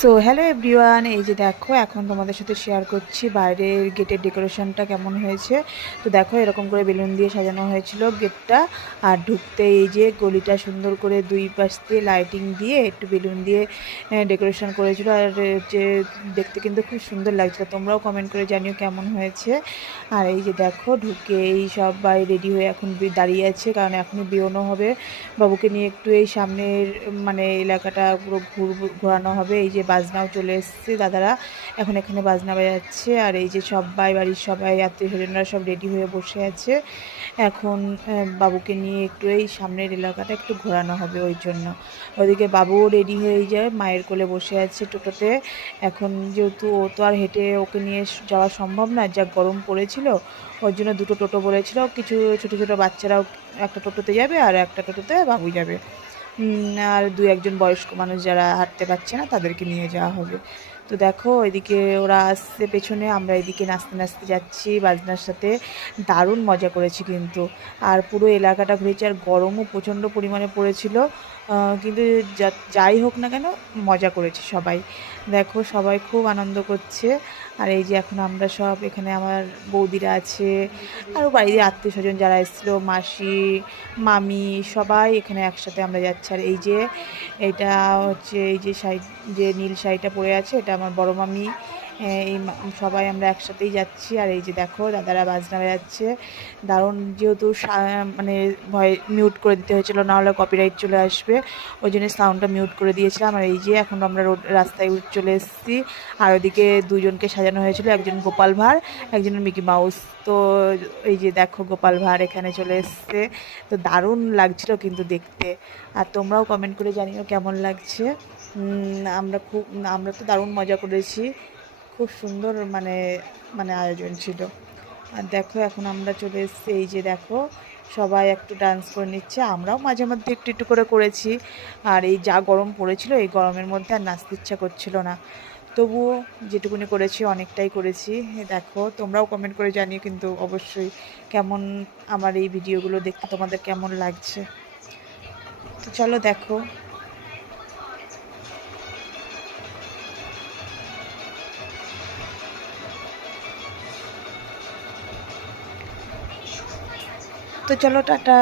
So hello everyone, এই যে দেখো এখন তোমাদের সাথে শেয়ার করছি বাইরের গেটের ডেকোরেশনটা কেমন হয়েছে। তো দেখো এরকম করে বেলুন দিয়ে সাজানো হয়েছিল গেটটা, আর ঢুকতে এই যে গলিটা সুন্দর করে দুই পাশ দিয়ে লাইটিং দিয়ে একটু বেলুন দিয়ে ডেকোরেশন করেছিল। আর যে দেখতে কিন্তু খুব সুন্দর লাগছিল, তোমরাও কমেন্ট করে জানিও কেমন হয়েছে। আর এই যে দেখো ঢুকে এই সবাই রেডি হয়ে এখন দাঁড়িয়ে আছে, কারণ এখনই বেরোনো হবে। বাবুকে নিয়ে একটু এই সামনের মানে এলাকাটা পুরো ঘোরানো হবে। এই যে বাজনাও চলে এসছে, দাদারা এখন এখানে বাজনা বাজাচ্ছে। আর এই যে সবাই বাড়ির সবাই আত্মীয় স্বজনরা সব রেডি হয়ে বসে আছে। এখন বাবুকে নিয়ে একটু এই সামনের এলাকাটা একটু ঘোরানো হবে, ওই জন্য ওইদিকে বাবুও রেডি হয়ে যায়, মায়ের কোলে বসে আছে টোটোতে। এখন যেহেতু ও তো আর হেঁটে ওকে নিয়ে যাওয়া সম্ভব না, যা গরম পড়েছিল, ওর জন্য দুটো টোটো বলেছিল। কিছু ছোটো ছোটো বাচ্চারাও একটা টোটোতে যাবে আর একটা টোটোতে বাবু যাবে। আর দু একজন বয়স্ক মানুষ যারা হাঁটতে পারছে না তাদেরকে নিয়ে যাওয়া হবে। তো দেখো ওইদিকে ওরা আসছে পেছনে, আমরা এদিকে নাচতে নাচতে যাচ্ছি বাজনার সাথে। দারুণ মজা করেছি কিন্তু, আর পুরো এলাকাটা ঘুরেছি। আর গরমও প্রচণ্ড পরিমাণে পড়েছিল, কিন্তু যাই হোক না কেন মজা করেছি সবাই। দেখো সবাই খুব আনন্দ করছে। আর এই যে এখন আমরা সব এখানে, আমার বৌদিরা আছে, আরও বাড়ির আত্মীয় স্বজন যারা এসেছিলো, মাসি, মামি, সবাই এখানে একসাথে আমরা যাচ্ছি। আর এই যে এটা হচ্ছে এই যে শাড়ি, যে নীল শাড়িটা পরে আছে, এটা আমার বড় মামি। সবাই আমরা একসাথেই যাচ্ছি। আর এই যে দেখো দাদারা বাজনা বাজাচ্ছে দারুণ। যেহেতু মানে ভয় মিউট করে দিতে হয়েছিল, নাহলে কপিরাইট চলে আসবে, ওই জন্য সাউন্ডটা মিউট করে দিয়েছিলাম। আর এই যে এখন আমরা রাস্তায় চলে এসেছি। আর ওইদিকে দুজনকে সাজানো হয়েছিল, একজন গোপাল ভাঁড়, একজনের মিকি মাউস। তো এই যে দেখো গোপাল ভাঁড় এখানে চলে এসছে। তো দারুণ লাগছিল কিন্তু দেখতে। আর তোমরাও কমেন্ট করে জানিও কেমন লাগছে। আমরা তো দারুণ মজা করেছি, খুব সুন্দর মানে মানে আয়োজন ছিল। আর দেখো এখন আমরা চলে এসেছি, এই যে দেখো সবাই একটু ডান্স করে নিচ্ছে, আমরাও মাঝে মধ্যে একটু একটু করে করেছি। আর এই যা গরম পড়েছিল, এই গরমের মধ্যে আর নাচতে ইচ্ছা করছিল না, তবুও যেটুকুনি করেছি অনেকটাই করেছি। দেখো তোমরাও কমেন্ট করে জানিও কিন্তু অবশ্যই কেমন আমার এই ভিডিওগুলো দেখতে তোমাদের কেমন লাগছে। তো চলো দেখো। তো চলো টাটা।